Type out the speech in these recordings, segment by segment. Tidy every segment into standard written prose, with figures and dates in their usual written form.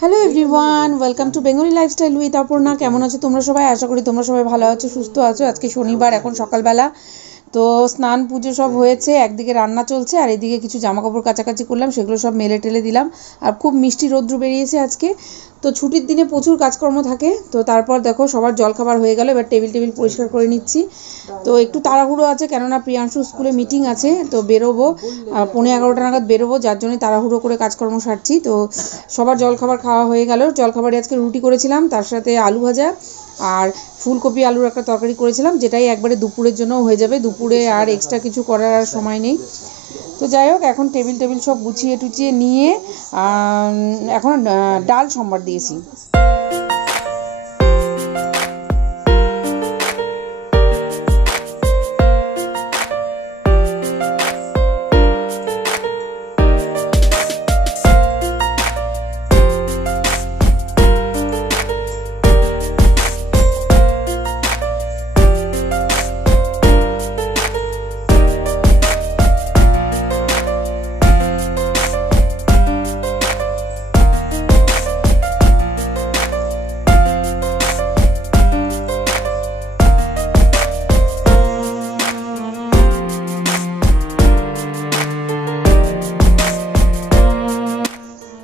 Hello everyone, welcome to Bengali lifestyle with Aparna. কেমন আছো তোমরা সবাই? আশা করি তোমরা সবাই ভালো আছো, সুস্থ আছো। আজকে শনিবার, এখন সকালবেলা। তো স্নান পুজো সব হয়েছে, একদিকে রান্না চলছে আর এদিকে কিছু জামাকাপড় কাচাকাচি করলাম, সেগুলো সব মেলে টেলে দিলাম। আর খুব মিষ্টি রৌদ্র বেরিয়েছে আজকে, তো ছুটির দিনে প্রচুর কাজকর্ম থাকে। তো তারপর দেখো সবার জলখাবার হয়ে গেল, এবার টেবিল পরিষ্কার করে নিচ্ছি। তো একটু তাড়াহুড়ো আছে, কেননা প্রিয়াংশু স্কুলে মিটিং আছে, তো বেরোবো 11:15 নাগাদ বেরোবো, যার জন্য তাড়াহুড়ো করে কাজকর্ম সারছি। তো সবার জলখাবার খাওয়া হয়ে গেল। জলখাবারে আজকে রুটি করেছিলাম, তার সাথে আলু ভাজা আর ফুলকপি আলুর একটা তরকারি করেছিলাম, যেটাই একবারে দুপুরের জন্য হয়ে যাবে। দুপুরে আর এক্সট্রা কিছু করার আর সময় নেই। তো যাই হোক, এখন টেবিল সব গুছিয়ে টুচিয়ে নিয়ে এখন ডাল সম্বার দিয়েছি।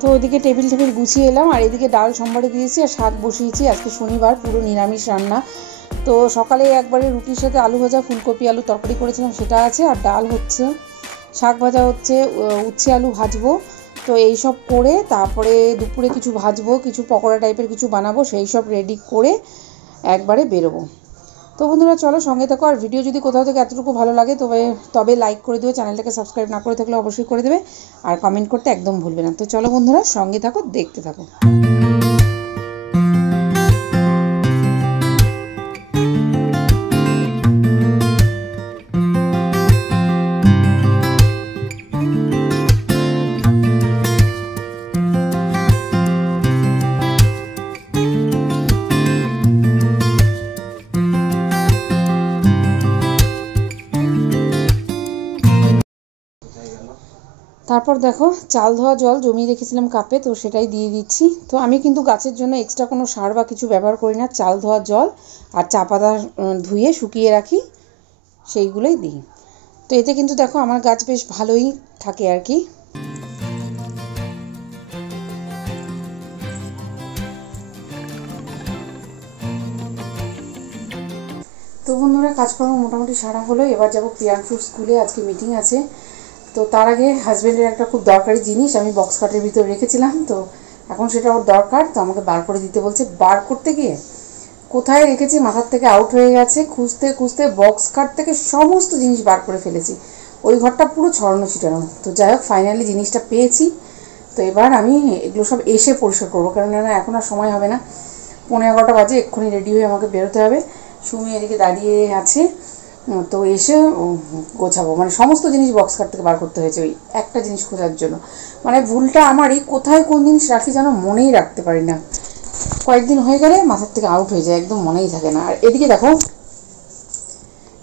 তো ওইদিকে টেবিল গুছিয়ে এলাম, আর এদিকে ডাল সম্বারে দিয়েছি আর শাক বসিয়েছি। আজকে শনিবার, পুরো নিরামিষ রান্না। তো সকালে একবারে রুটির সাথে আলু ভাজা, ফুলকপি আলু তরকারি করেছিলাম, সেটা আছে। আর ডাল হচ্ছে, শাক ভাজা হচ্ছে, উচ্ছে আলু ভাজবো। তো এই সব করে তারপরে দুপুরে কিছু ভাজবো, কিছু পকোড়া টাইপের কিছু বানাবো, সেই সব রেডি করে একবারে বেরোবো। তো বন্ধুরা চলো সঙ্গে থাকো। আর ভিডিও যদি কোথাও থেকে এতটুকু ভালো লাগে তবে লাইক করে দেবে, চ্যানেলটাকে সাবস্ক্রাইব না করে থাকলে অবশ্যই করে দেবে, আর কমেন্ট করতে একদম ভুলবে না। তো চলো বন্ধুরা সঙ্গে থাকো, দেখতে থাকো। তারপর দেখো চাল ধোয়া জল জমিয়ে রেখেছিলাম কাপে, তো সেটাই দিয়ে দিচ্ছি। তো আমি কিন্তু গাছের জন্য এক্সট্রা কোনো সার বা কিছু ব্যবহার করি না, চাল ধোয়া জল আর চা পাতা ধুয়ে শুকিয়ে রাখি, সেইগুলোই দিই। তো এতে কিন্তু দেখো আমার গাছ বেশ ভালোই থাকে আর কি। তো বন্ধুরা কাজকর্ম মোটামুটি সারা হলো, এবার যাবো প্রিয়াংশুর স্কুলে, আজকে মিটিং আছে। তো তার আগে হাজব্যান্ডের একটা খুব দরকারি জিনিস আমি বক্স কাটের ভিতরে রেখেছিলাম, তো এখন সেটা ওর দরকার, তো আমাকে বার করে দিতে বলছে। বার করতে গিয়ে কোথায় রেখেছি মাথার থেকে আউট হয়ে গেছে, খুঁজতে খুঁজতে বক্স কাট থেকে সমস্ত জিনিস বার করে ফেলেছি। ওই ঘরটা পুরো ছড়ানো ছিটানো। তো যাই হোক ফাইনালি জিনিসটা পেয়েছি। তো এবার আমি এগুলো সব এসে পরিষ্কার করবো, কারণ না এখন আর সময় হবে না। 11:15 বাজে, এক্ষুনি রেডি হয়ে আমাকে বেরোতে হবে। সুমি এদিকে দাঁড়িয়ে আছে, তো এসে গোছাবো। মানে সমস্ত জিনিস বক্স কাট থেকে বার করতে হয়েছে ওই একটা জিনিস খোঁজার জন্য। মানে ভুলটা আমারই, কোথায় কোন জিনিস রাখি যেন মনেই রাখতে পারি না। কয়েকদিন হয়ে গেলে মাথার থেকে আউট হয়ে যায়, একদম মনেই থাকে না। আর এদিকে দেখো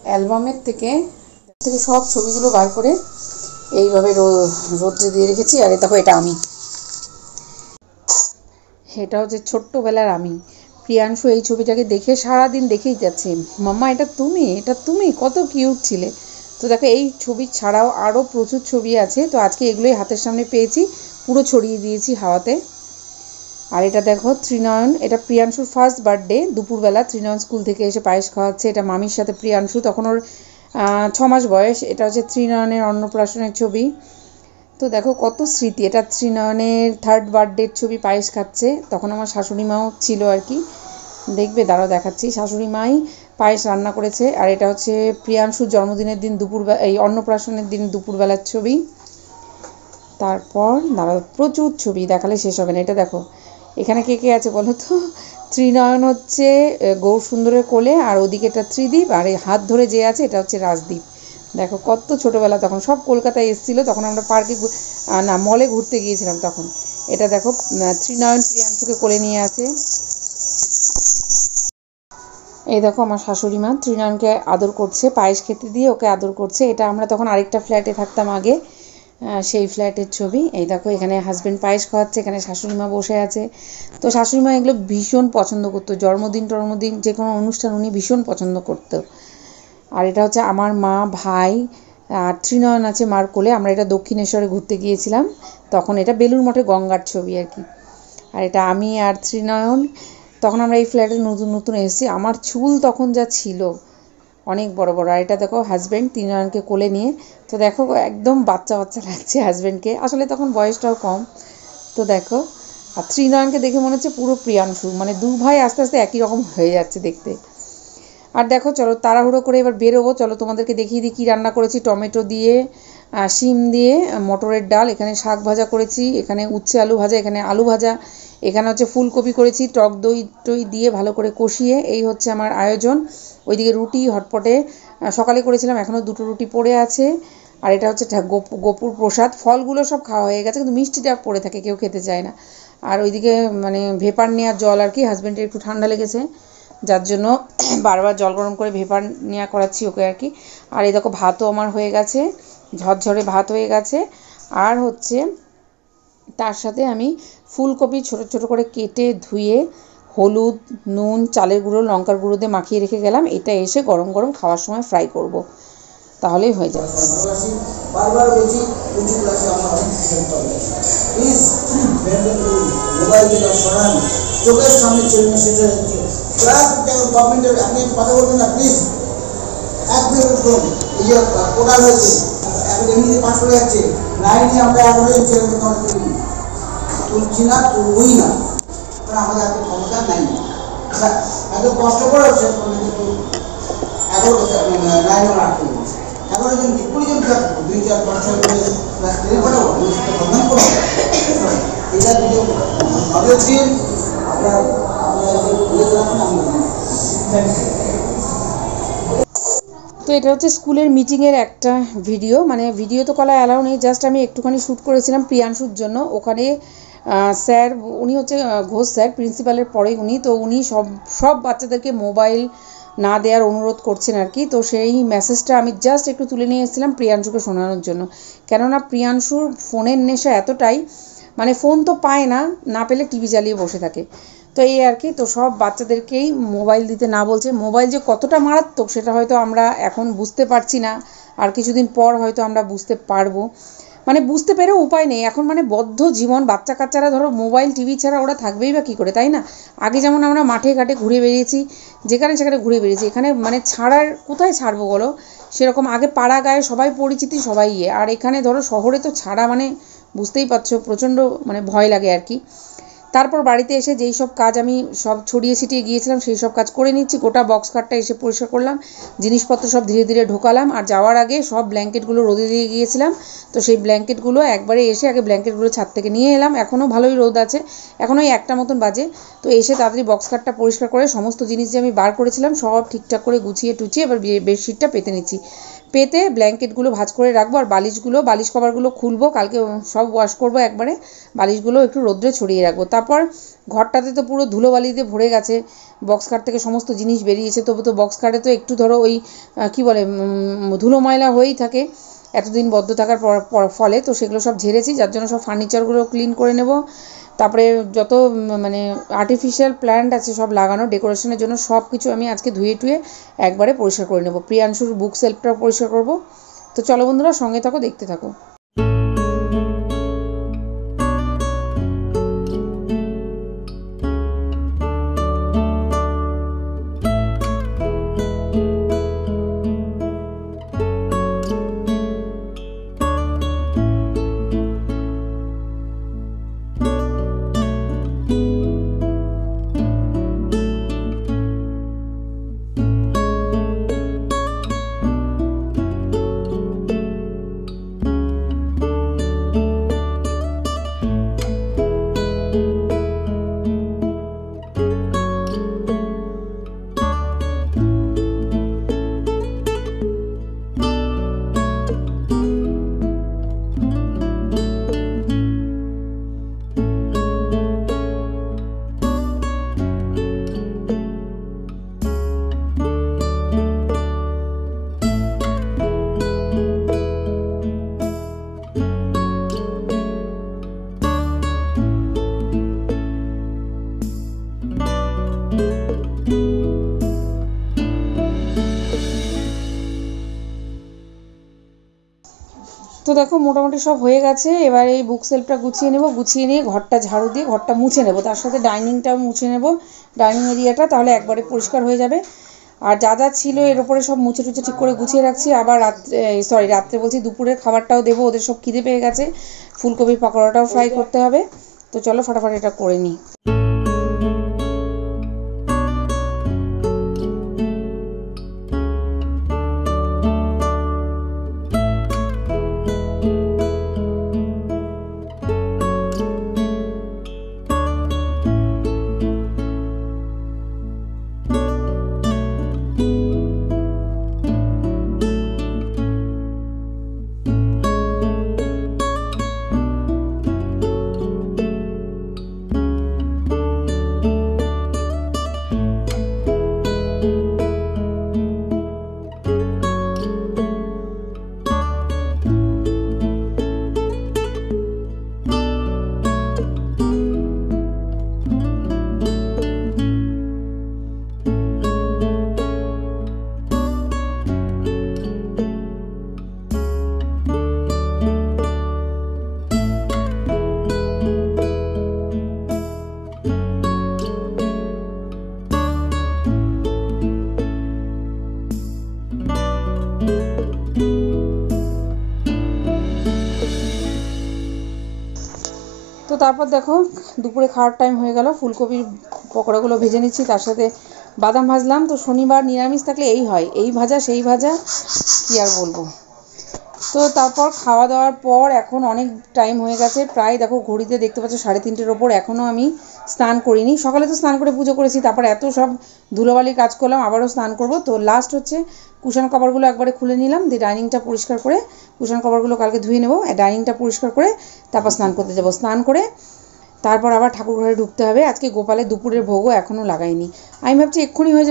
অ্যালবামের থেকে সব ছবিগুলো বার করে এইভাবে রোদ্রে দিয়ে রেখেছি। আর দেখো এটা আমি, এটা হচ্ছে ছোট্টবেলার আমি। প্রিয়াংশু এই ছবিটাকে দেখে সারাদিন দেখেই যাচ্ছে, মাম্মা এটা তুমি, এটা তুমি, কত কিউট ছিলে। তো দেখো এই ছবি ছাড়াও আরও প্রচুর ছবি আছে, তো আজকে এগুলোই হাতের সামনে পেয়েছি, পুরো ছড়িয়ে দিয়েছি হাওয়াতে। আর এটা দেখো ত্রিনয়ন, এটা প্রিয়াংশুর ফার্স্ট বার্থডে। দুপুরবেলা ত্রিনয়ন স্কুল থেকে এসে পায়েস খাওয়াচ্ছে, এটা মামির সাথে প্রিয়াংশু, তখন ওর 6 মাস বয়স। এটা হচ্ছে ত্রিনয়নের অন্নপ্রাশনের ছবি। তো দেখো কত স্মৃতি, এটা ত্রিনয়নের থার্ড বার্থডের ছবি, পায়েস খাচ্ছে, তখন আমার শাশুড়ি মাও ছিল আর কি। দেখবে, দাঁড়াও দেখাচ্ছি, শাশুড়ি মাই পায়েস রান্না করেছে। আর এটা হচ্ছে প্রিয়াংশুর জন্মদিনের দিন এই অন্নপ্রাশনের দিন দুপুরবেলার ছবি। তারপর দাঁড়াও, প্রচুর ছবি দেখালে শেষ হবে না। এটা দেখো এখানে কে কে আছে বলো তো। ত্রিনয়ন হচ্ছে গৌরসুন্দরের কোলে, আর ওদিকে এটা ত্রিদীপ, আর এই হাত ধরে যে আছে এটা হচ্ছে রাজদীপ। দেখো কত ছোটোবেলা, তখন সব কলকাতায় এসেছিলো, তখন আমরা পার্কে না মলে ঘুরতে গিয়েছিলাম তখন। এটা দেখো ত্রিনয়ন প্রিয়াংশুকে কোলে নিয়ে আছে। এই দেখো আমার শাশুড়ি মা ত্রিনয়নকে আদর করছে, পায়েস খেতে দিয়ে ওকে আদর করছে। এটা আমরা তখন আরেকটা ফ্ল্যাটে থাকতাম আগে, সেই ফ্ল্যাটের ছবি। এই দেখো এখানে হাজব্যান্ড পায়েস খাওয়াচ্ছে, এখানে শাশুড়ি মা বসে আছে। তো শাশুড়ি মা এগুলো ভীষণ পছন্দ করতো, জন্মদিন টন্মদিন যে কোনো অনুষ্ঠান উনি ভীষণ পছন্দ করতো। আর এটা হচ্ছে আমার মা, ভাই, আর ত্রিনয়ন আছে মার কোলে। আমরা এটা দক্ষিণেশ্বরে ঘুরতে গিয়েছিলাম, তখন এটা বেলুড় মঠে গঙ্গার ছবি আর কি। আর এটা আমি আর ত্রিনয়ন, তখন আমরা এই ফ্ল্যাটে নতুন নতুন এসেছি। আমার চুল তখন যা ছিল অনেক বড় বড়। আর এটা দেখো হাজব্যান্ড ত্রিনয়নকে কোলে নিয়ে, তো দেখো একদম বাচ্চা বাচ্চা লাগছে হাজব্যান্ডকে, আসলে তখন বয়সটাও কম। তো দেখো, আর ত্রিনয়নকে দেখে মনে হচ্ছে পুরো প্রিয়াংশু, মানে দু ভাই আস্তে আস্তে একই রকম হয়ে যাচ্ছে দেখতে। আর দেখো চলো তাড়াহুড়ো করে এবার বেরোবো, চলো তোমাদেরকে দেখিয়ে দিই কী রান্না করেছি। টমেটো দিয়ে, শিম দিয়ে, মটরের ডাল, এখানে শাক ভাজা করেছি, এখানে উচ্ছে আলু ভাজা, এখানে আলু ভাজা, এখানে হচ্ছে ফুলকপি করেছি টক দই টই দিয়ে ভালো করে কষিয়ে। এই হচ্ছে আমার আয়োজন। ওইদিকে রুটি হটপটে সকালে করেছিলাম, এখনও 2টো রুটি পড়ে আছে। আর এটা হচ্ছে গোপুর প্রসাদ। ফলগুলো সব খাওয়া হয়ে গেছে, কিন্তু মিষ্টিটা পড়ে থাকে, কেউ খেতে চায় না। আর ওইদিকে মানে ভেপার নেওয়ার জল আর কি, হাজব্যান্ডের একটু ঠান্ডা লেগেছে, যার জন্য বারবার জল গরম করে ভেপার নেওয়া করাচ্ছি ওকে আর কি। আর এই দেখো ভাতও আমার হয়ে গেছে, ঝরঝরে ভাত হয়ে গেছে। আর হচ্ছে তার সাথে আমি ফুলকপি ছোট ছোট করে কেটে ধুয়ে হলুদ, নুন, চালের গুঁড়ো, লঙ্কার গুঁড়ো দিয়ে মাখিয়ে রেখে গেলাম। এটা এসে গরম গরম খাওয়ার সময় ফ্রাই করব, তাহলেই হয়ে যাবে। বারবার বলছি উঁচু ক্লাসে আমার প্লিজ মোবাইল থেকে সরান, চোখের সামনে চলবে সেটা হচ্ছে ক্লাস গভর্নমেন্টের। আপনি কথা বলবেন না প্লিজ, 1 মিনিট করুন। এই যে কোটাল হয়েছে, এখন এমনিতে পাস করে যাচ্ছে, 9-এ আমরা 11 জন ছেলেকে তুলছি না, তুলবই না, কারণ আমাদের এত ক্ষমতা নাই। এত কষ্ট করে হচ্ছে 11 বছর 9 আর 8 11 জন কি 20 জন থাকবো, 2-4-5-6 করে ক্লাস 10 পড়াবো, গভর্নমেন্ট পড়াবো। এটা দিকে আমাদের দিন আমরা বলে দিলাম না আমরা। তো এটা হচ্ছে স্কুলের মিটিংয়ের একটা ভিডিও, মানে ভিডিও তো করা অ্যালাউ নেই, জাস্ট আমি একটুখানি শ্যুট করেছিলাম প্রিয়াংশুর জন্য। ওখানে স্যার, উনি হচ্ছে ঘোষ স্যার, প্রিন্সিপালের পরে উনি, তো উনি সব বাচ্চাদেরকে মোবাইল না দেওয়ার অনুরোধ করছেন আর কি। তো সেই মেসেজটা আমি জাস্ট একটু তুলে নিয়ে এসেছিলাম প্রিয়াংশুকে শোনানোর জন্য, কেননা প্রিয়াংশুর ফোনের নেশা এতটাই, মানে ফোন তো পায় না, না পেলে টিভি চালিয়ে বসে থাকে। তো এই আর কি, তো সব বাচ্চাদেরকেই মোবাইল দিতে না বলছে। মোবাইল যে কতটা মারাত্মক সেটা হয়তো আমরা এখন বুঝতে পারছি না, আর কিছুদিন পর হয়তো আমরা বুঝতে পারবো, মানে বুঝতে পেরেও উপায় নেই এখন, মানে বদ্ধ জীবন। বাচ্চা কাচ্চারা ধরো মোবাইল টিভি ছাড়া ওরা থাকবেই বা কী করে, তাই না? আগে যেমন আমরা মাঠে ঘাটে ঘুরে বেরিয়েছি, যেখানে সেখানে ঘুরে বেরিয়েছি, এখানে মানে ছাড়ার কোথায় ছাড়বো বলো? সেরকম আগে পাড়া গায়ে সবাই পরিচিতি, সবাই আর এখানে ধরো শহরে তো ছাড়া মানে বুঝতেই পারছো প্রচণ্ড মানে ভয় লাগে আর কি। তারপর বাড়িতে এসে যেই সব কাজ আমি সব ছড়িয়ে ছিটিয়ে গিয়েছিলাম সেই সব কাজ করে নিচ্ছি। গোটা বক্স খাটটা এসে পরিষ্কার করলাম, জিনিসপত্র সব ধীরে ধীরে ঢোকালাম। আর যাওয়ার আগে সব ব্ল্যাঙ্কেটগুলো রোদে দিয়ে গিয়েছিলাম, তো সেই ব্ল্যাঙ্কেটগুলো একবারে এসে আগে ব্ল্যাঙ্কেটগুলো ছাদ থেকে নিয়ে এলাম। এখনও ভালোই রোদ আছে, এখন ওই 1টা মতন বাজে। তো এসে তাড়াতাড়ি বক্স খাটটা পরিষ্কার করে সমস্ত জিনিস যে আমি বার করেছিলাম সব ঠিকঠাক করে গুছিয়ে টুচিয়ে এবার বেডশিটটা পেতে নিচ্ছি। পেতে ব্ল্যাঙ্কেটগুলো ভাঁজ করে রাখবো, আর বালিশ কভারগুলো খুলবো, কালকে সব ওয়াশ করবো একবারে, বালিশগুলো একটু রোদ্রে ছড়িয়ে রাখবো। তারপর ঘরটাতে তো পুরো ধুলোবালিতে ভরে গেছে, বক্স কাট থেকে সমস্ত জিনিস বেরিয়েছে, তবু তো বক্স কাটে তো একটু ধরো ওই কী বলে ধুলো ময়লা হয়েই থাকে এতদিন বদ্ধ থাকার ফলে। তো সেগুলো সব ঝেড়েছি, যার জন্য সব ফার্নিচারগুলো ক্লিন করে নেব। তারপরে যত মানে আর্টিফিশিয়াল প্ল্যান্ট আছে সব লাগানো ডেকোরেশনের জন্য, সব কিছু আমি আজকে ধুয়ে টুয়ে একবারে পরিষ্কার করে নেব। প্রিয়াংশুর বুক সেলফটাও পরিষ্কার করব। তো চলো বন্ধুরা, সঙ্গে থাকো, দেখতে থাকো। তো দেখো মোটামুটি সব হয়ে গেছে। এবার এই বুক সেলফটা গুছিয়ে নেব, গুছিয়ে নিয়ে ঘরটা ঝাড়ু দিয়ে ঘরটা মুছে নেব, তার সাথে ডাইনিংটাও মুছে নেব, ডাইনিং এরিয়াটা, তাহলে একবারে পরিষ্কার হয়ে যাবে। আর যা যা ছিল এর ওপরে সব মুছে টুছে ঠিক করে গুছিয়ে রাখছি। আবার রাত্রে বলছি, দুপুরের খাবারটাও দেবো, ওদের সব খিদে পেয়ে গেছে, ফুলকপির পাকোড়াটাও ফ্রাই করতে হবে। তো চলো ফটাফট এটা করে নিই। তো তারপর দেখো দুপুরে খাওয়ার টাইম হয়ে গেল, ফুলকপির পকোড়াগুলো ভেজে নিচ্ছি, তার সাথে বাদাম ভাজলাম। তো শনিবার নিরামিষ থাকলে এই হয়, এই ভাজা সেই ভাজা, কি আর বলবো। তো তারপর খাওয়া দাওয়ার পর এখন অনেক টাইম হয়ে গেছে, প্রায় দেখো ঘড়িতে দেখতে পাচ্ছ 3:30-এর ওপর, এখনও আমি স্নান করিনি। সকালে তো স্নান করে পুজো করেছি, তারপর এত সব ধুলোবালি কাজ করলাম, আবারও স্নান করব। তো লাস্ট হচ্ছে কুশন কভারগুলো একবারে খুলে নিলাম, দিয়ে ডাইনিংটা পরিষ্কার করে, কুশন কভারগুলো কালকে ধুয়ে নেবো, ডাইনিংটা পরিষ্কার করে তারপর স্নান করতে যাবো। স্নান করে তারপর আবার ঠাকুর ঘরে ঢুকতে হবে। আজকে গোপালের দুপুরের ভোগও এখনও লাগাইনি, আমি ভাবছি এক্ষুনি হয়ে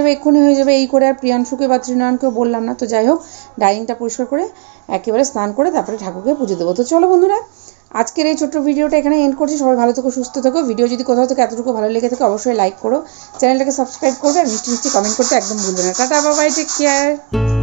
যাবে এই করে, আর প্রিয়াংশুকে বা ত্রিনয়নকেও বললাম না। তো যাই হোক, ডাইনিংটা পরিষ্কার করে একেবারে স্নান করে তারপরে ঠাকুরকে পুজো দেবো। তো চলো বন্ধুরা, আজকের এই ছোট্ট ভিডিওটা এখানে এন্ড করছি। সবাই ভালো থেকো, সুস্থ থেকো। ভিডিও যদি কোথাও থেকে এতটুকু ভালো লেগে থাকে অবশ্যই লাইক করো, চ্যানেলটাকে সাবস্ক্রাইব করবে, আর মিষ্টি মিষ্টি কমেন্ট করতে একদম ভুলবে না। Tata, bye bye, take care.